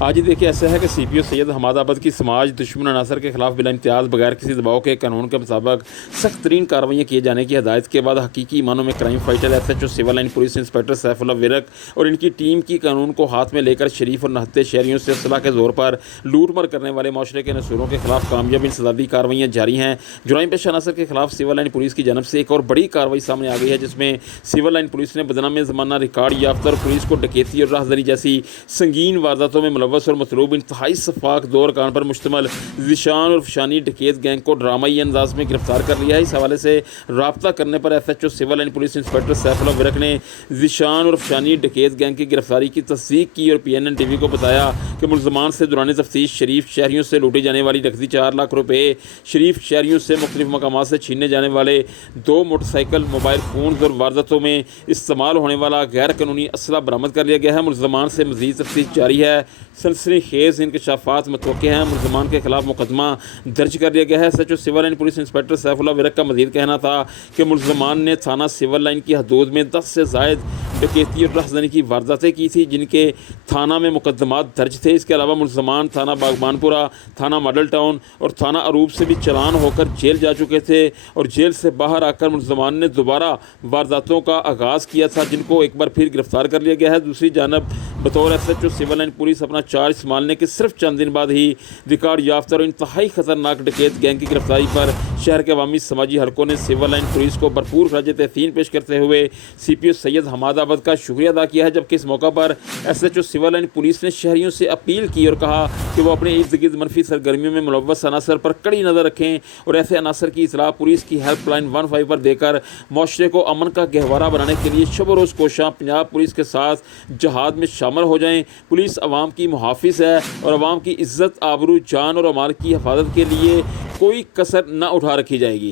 آج ہی دیکھیے ایسا ہے کہ سی پی او سید حماد آباد کی سماج دشمن عناصر کے خلاف بلا امتیاز بغیر کسی دباؤ کے قانون کے مطابق سخت ترین کارروائیاں کیے جانے کی ہدایت کے بعد حقیقی معنوں میں crime fighter S H O civil line police inspector Saifullah Virk اور ان کی ٹیم کی قانون کو ہاتھ میں لے کر شریف اور نہتے شہریوں سے اصلاح کے زور پر لوٹ مار کرنے والے معاشرے کے نصوروں کے خلاف کامیاب انسدادی کارروائیاں جاری ہیں۔ جرائم پیشہ عناصر کے خلاف سول لائن پولیس کی جانب سے ایک اور بڑی کارروائی سامنے آ گئی ہے، جس میں سول لائن پولیس نے بدنام زمانہ ریکارڈ یافتہ اور پولیس کو ڈکیتی اور راہداری جیسی سنگین وارداتوں میں ملوث اور مطلوب انتہائی شفاف دو ارکان پر مشتمل ذیشان اور فشانی ڈکیت گینگ کو ڈرامائی انداز میں گرفتار کر لیا ہے۔ اس حوالے سے رابطہ کرنے پر S H O civil line police inspector Saifullah Virk نے ذیشان اور فشانی ڈکیت گینگ کی گرفتاری کی تصدیق کی اور پی این این ٹی وی کو بتایا کہ ملزمان سے دوران تفتیش شریف شہریوں سے لوٹی جانے والی نقدی 4 لاکھ روپے، شریف شہریوں سے مختلف مقامات سے چھینے جانے والے 2 موٹر سائیکل، موبائل فونز اور وارداتوں میں استعمال ہونے والا غیر قانونی اسلحہ برآمد کر لیا گیا ہے۔ ملزمان سے مزید تفتیش جاری ہے۔ سنسنی خیز انکشافات متوقع ہیں۔ ملزمان کے خلاف مقدمہ درج کر لیا گیا ہے۔ S H O civil line police inspector Saifullah Virk کا مزید کہنا تھا کہ ملزمان نے تھانہ سول لائن کی حدود میں 10 سے زائد ڈکیتی اور راہداری کی وارداتیں کی تھی، جن کے تھانہ میں مقدمات درج تھے۔ اس کے علاوہ ملزمان تھانہ باغبان پورہ، تھانہ ماڈل ٹاؤن اور تھانہ اروب سے بھی چلان ہو کر جیل جا چکے تھے اور جیل سے باہر آ کر ملزمان نے دوبارہ وارداتوں کا آغاز کیا تھا، جن کو ایک بار پھر گرفتار کر لیا گیا ہے۔ دوسری جانب بطور S H O civil line police اپنا چارج سنبھالنے کے صرف چند دن بعد ہی ریکارڈ یافتہ اور انتہائی خطرناک ڈکیت گینگ کی گرفتاری پر شہر کے عوامی سماجی حلقوں نے سول لائن پولیس کو بھرپور خراج تحسین پیش کرتے ہوئے سی پی او سید حماد آباد کا شکریہ ادا کیا ہے، جبکہ اس موقع پر S H O civil line police نے شہریوں سے اپیل کی اور کہا کہ وہ اپنے ارد گرد منفی سرگرمیوں میں ملوث عناصر پر کڑی نظر رکھیں اور ایسے عناصر کی اطلاع پولیس کی ہیلپ لائن 15 پر دے کر معاشرے کو امن کا گہوارہ بنانے کے لیے شب و روز کوشاں پنجاب پولیس کے ساتھ جہاد میں شامل ہو جائیں۔ پولیس عوام کی محافظ ہے اور عوام کی عزت، آبرو، جان اور مال کی حفاظت کے لیے کوئی کسر نہ اٹھا رکھی جائے گی۔